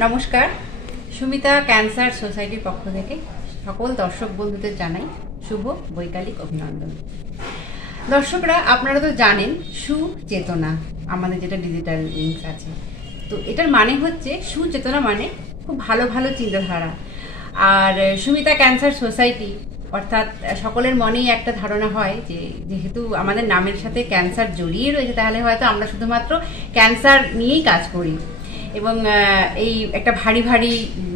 নমস্কার, সুমিতা ক্যান্সার সোসাইটির পক্ষ থেকে সকল দর্শক বন্ধুদের জানাই শুভ বৈকালিক অভিনন্দন। দর্শকরা, আপনারা তো জানেন সুচেতনা আমাদের যেটা ডিজিটাল লিঙ্কস আছে, তো এটার মানে হচ্ছে সুচেতনা মানে খুব ভালো ভালো চিন্তাধারা। আর সুমিতা ক্যান্সার সোসাইটি অর্থাৎ সকলের মনেই একটা ধারণা হয় যে যেহেতু আমাদের নামের সাথে ক্যান্সার জড়িয়ে রয়েছে, তাহলে হয়তো আমরা শুধুমাত্র ক্যান্সার নিয়েই কাজ করি। এবং এই একটা ভারী ভারী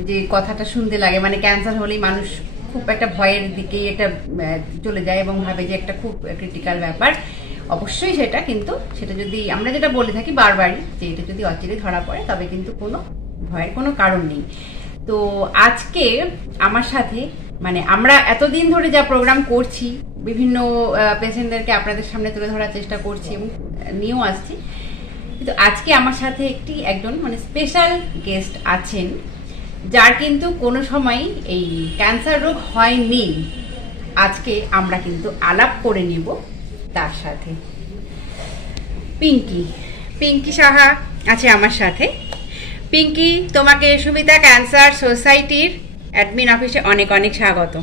যে কথাটা শুনতে লাগে, মানে ক্যান্সার হলেই মানুষ খুব একটা ভয়ের দিকেই এটা চলে যায় এবং ভাবে যে একটা খুব ক্রিটিক্যাল ব্যাপার। অবশ্যই সেটা, কিন্তু সেটা যদি আমরা যেটা বলে থাকি বারবারই যে এটা যদি অচিরে ধরা পড়ে তবে কিন্তু কোনো ভয়ের কোনো কারণ নেই। তো আজকে আমার সাথে, মানে আমরা এতদিন ধরে যা প্রোগ্রাম করছি, বিভিন্ন পেশেন্টদেরকে আপনাদের সামনে তুলে ধরার চেষ্টা করছি এবং নিয়েও আসছি, কিন্তু আজকে আমার সাথে একজন মানে স্পেশাল গেস্ট আছেন, যার কিন্তু কোনো সময় এই ক্যান্সার রোগ হয়নি। আজকে আমরা কিন্তু আলাপ করে নিব তার সাথে। পিঙ্কি সাহা আছে আমার সাথে। পিঙ্কি, তোমাকে সুমিতা ক্যান্সার সোসাইটির অ্যাডমিন অফিসে অনেক অনেক স্বাগত।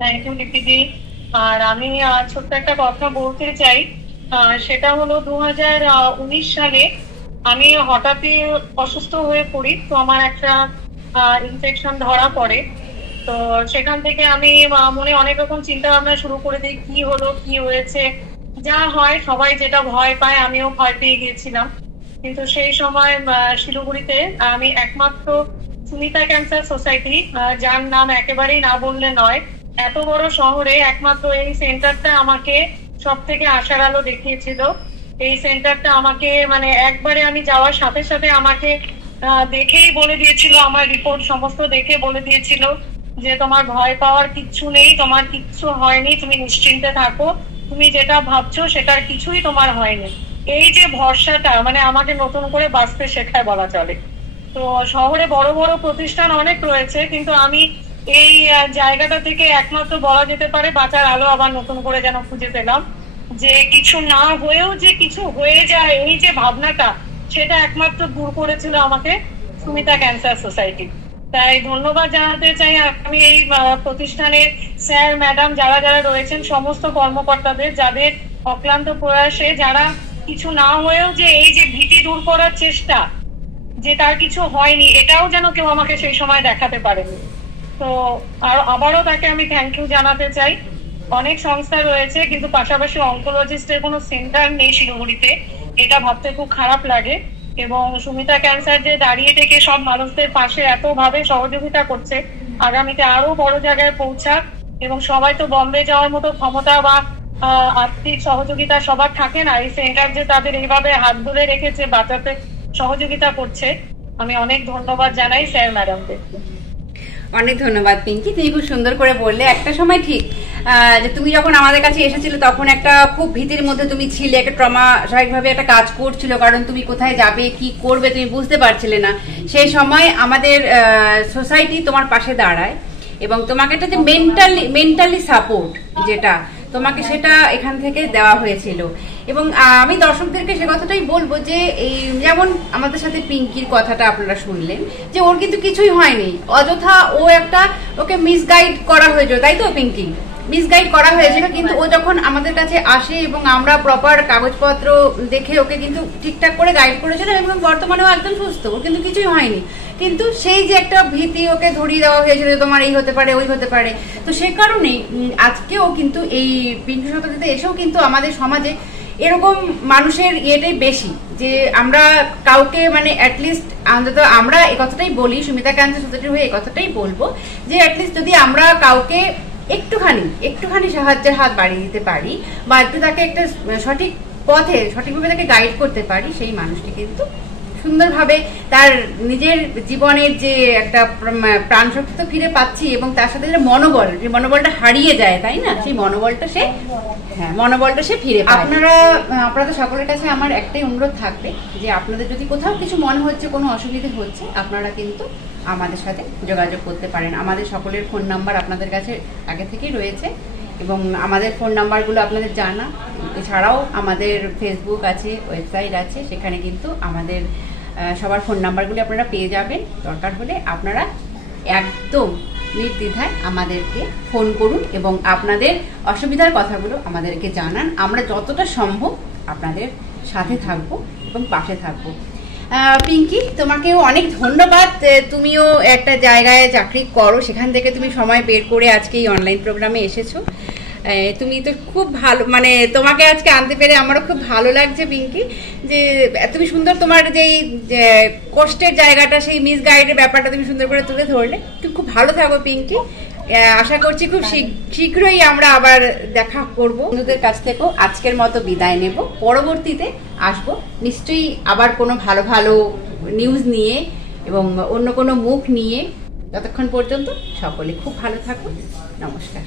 থ্যাংক ইউ দীপ্তি। আর আমি ছোট্ট একটা কথা বলতে চাই, সেটা হলো 2019 সালে আমি হঠাৎই অসুস্থ হয়ে পড়ি। তো আমার একটা ইনফেকশন ধরা পড়ে। তো সেখান থেকে আমি মনে অনেক রকম চিন্তা ভাবনা শুরু করে দিই, কি হলো, কি হয়েছে। যা হয়, সবাই যেটা ভয় পায় আমিও ভয় পেয়ে গিয়েছিলাম। কিন্তু সেই সময় শিলিগুড়িতে আমি একমাত্র সুমিতা ক্যান্সার সোসাইটি, যার নাম একেবারেই না বললে নয়, এত বড় শহরে একমাত্র এই সেন্টারটা আমাকে সব থেকে আশার আলো দেখিয়েছিল। এই সেন্টারটা আমাকে মানে একবারে আমি যাওয়ার সাথে সাথে আমাকে দেখেই বলে দিয়েছিল, আমার রিপোর্ট সমস্ত দেখে বলে দিয়েছিল যে তোমার ভয় পাওয়ার কিচ্ছু নেই, তোমার কিচ্ছু হয়নি, তুমি নিশ্চিন্তে থাকো, তুমি যেটা ভাবছো সেটার কিছুই তোমার হয়নি। এই যে ভরসাটা মানে আমাকে নতুন করে বাঁচতে শেখায় বলা চলে। তো শহরে বড় বড় প্রতিষ্ঠান অনেক রয়েছে, কিন্তু আমি এই জায়গাটা থেকে একমাত্র বলা যেতে পারে বাঁচার আলো আবার নতুন করে যেন খুঁজে পেলাম। যে কিছু না হয়েও যে কিছু হয়ে যায়, এই যে ভাবনাটা, সেটা একমাত্র দূর করেছিল আমাকে সুমিতা ক্যান্সার সোসাইটি। তাই ধন্যবাদ জানাতে চাই আমি এই প্রতিষ্ঠানের স্যার ম্যাডাম যারা যারা রয়েছেন, সমস্ত কর্মকর্তাদের, যাদের অক্লান্ত প্রয়াসে, যারা কিছু না হয়েও যে এই যে ভীতি দূর করার চেষ্টা, যে তার কিছু হয়নি, এটাও যেন কেউ আমাকে সেই সময় দেখাতে পারেনি। তো আর আবারও তাকে আমি থ্যাংক ইউ জানাতে চাই। অনেক সংস্থা রয়েছে কিন্তু পাশাপাশি অনকোলজিস্টের কোনো সেন্টার নেই শিলিগুড়িতে, এটা ভাবতে খুব খারাপ লাগে। এবং সুমিতা ক্যান্সার যে দাঁড়িয়ে থেকে সব মানুষদের পাশে এত ভাবে সহযোগিতা করছে, আগামীতে আরো বড় জায়গায় পৌঁছাক। এবং সবাই তো বম্বে যাওয়ার মতো ক্ষমতা বা আর্থিক সহযোগিতা সবার থাকে না, এই সেন্টার যে তাদের এইভাবে হাত ধরে রেখেছে, বাঁচাতে সহযোগিতা করছে, আমি অনেক ধন্যবাদ জানাই স্যার ম্যাডামদের। অনেক ধন্যবাদ পিঙ্কি, তুমি খুব সুন্দর করে বললে। একটা সময় ঠিক যে তুমি যখন আমাদের কাছে এসেছিলে তখন একটা খুব ভীতির মধ্যে তুমি ছিলে, একটা ট্রমা স্বাভাবিকভাবে একটা কাজ করছিল, কারণ তুমি কোথায় যাবে কি করবে তুমি বুঝতে পারছিলে না। সেই সময় আমাদের সোসাইটি তোমার পাশে দাঁড়ায় এবং তোমাকে একটা যে মেন্টালি সাপোর্ট যেটা তোমাকে, সেটা এখান থেকে দেওয়া হয়েছিল। এবং আমি দর্শকদেরকে সে কথাটাই বলবো যে এই যেমন আমাদের সাথে পিঙ্কির কথাটা আপনারা শুনলেন যে ওর কিন্তু কিছুই হয়নি, অযথা ওকে মিসগাইড করা হয়েছিল, তাই তো পিঙ্কি? মিসগাইড করা হয়েছিল, কিন্তু ও যখন আমাদের কাছে আসে এবং আমরা প্রপার কাগজপত্র দেখে ওকে কিন্তু ঠিকঠাক করে গাইড করেছিলাম এবং বর্তমানেও একদম সুস্থ, ওর কিন্তু কিছুই হয়নি। কিন্তু সেই যে একটা ভীতি ওকে ধরিয়ে দেওয়া হয়েছিল যে তোমার এই হতে পারে ওই হতে পারে, তো সে কারণেই আজকেও কিন্তু এই বিংশ শতাব্দীতে এসেও কিন্তু আমাদের সমাজে এরকম মানুষের ইয়েটাই বেশি, যে আমরা কাউকে মানে অ্যাটলিস্ট অন্তত আমরা এই কথাটাই বলি, সুমিতা ক্যান্সার সোসাইটির হয়ে এই কথাটাই বলবো যে অ্যাটলিস্ট যদি আমরা কাউকে একটুখানি সাহায্যের হাত বাড়িয়ে দিতে পারি বা একটু তাকে একটা সঠিক পথে সঠিকভাবে তাকে গাইড করতে পারি, সেই মানুষটি কিন্তু সুন্দরভাবে তার নিজের জীবনের যে একটা প্রাণ শক্তি তো ফিরে পাচ্ছি এবং তার সাথে যে মনোবলটা হারিয়ে যায়, তাই না, সেই মনোবলটা সে ফিরে পায়। আপনাদের সকলের কাছে আমার একটাই অনুরোধ থাকবে যে আপনাদের যদি কোথাও কিছু মনে হচ্ছে, কোনো অসুবিধা হচ্ছে, আপনারা কিন্তু আমাদের সাথে যোগাযোগ করতে পারেন। আমাদের সকলের ফোন নাম্বার আপনাদের কাছে আগে থেকেই রয়েছে এবং আমাদের ফোন নাম্বারগুলো আপনাদের জানা। এছাড়াও আমাদের ফেসবুক আছে, ওয়েবসাইট আছে, সেখানে কিন্তু আমাদের সবার ফোন নাম্বারগুলি আপনারা পেয়ে যাবেন। দরকার হলে আপনারা একদম নির্দ্বিধায় আমাদেরকে ফোন করুন এবং আপনাদের অসুবিধার কথাগুলো আমাদেরকে জানান। আমরা যতটা সম্ভব আপনাদের সাথে থাকবো এবং পাশে থাকবো। পিঙ্কি, তোমাকেও অনেক ধন্যবাদ। তুমিও একটা জায়গায় চাকরি করো, সেখান থেকে তুমি সময় বের করে আজকে এই অনলাইন প্রোগ্রামে এসেছো। তুমি তো খুব ভালো, মানে তোমাকে আজকে আনতে পেরে আমারও খুব ভালো লাগছে পিঙ্কি, যে তুমি সুন্দর তোমার যেই কষ্টের জায়গাটা, সেই মিস গাইডের ব্যাপারটা তুমি সুন্দর করে তুলে ধরলে। তুমি খুব ভালো থাকো পিঙ্কি। আশা করছি খুব শীঘ্রই আমরা আবার দেখা করব। বন্ধুদের কাছ থেকেও আজকের মতো বিদায় নেব, পরবর্তীতে আসবো নিশ্চয়ই আবার কোনো ভালো ভালো নিউজ নিয়ে এবং অন্য কোনো মুখ নিয়ে। ততক্ষণ পর্যন্ত সকলে খুব ভালো থাকুন। নমস্কার।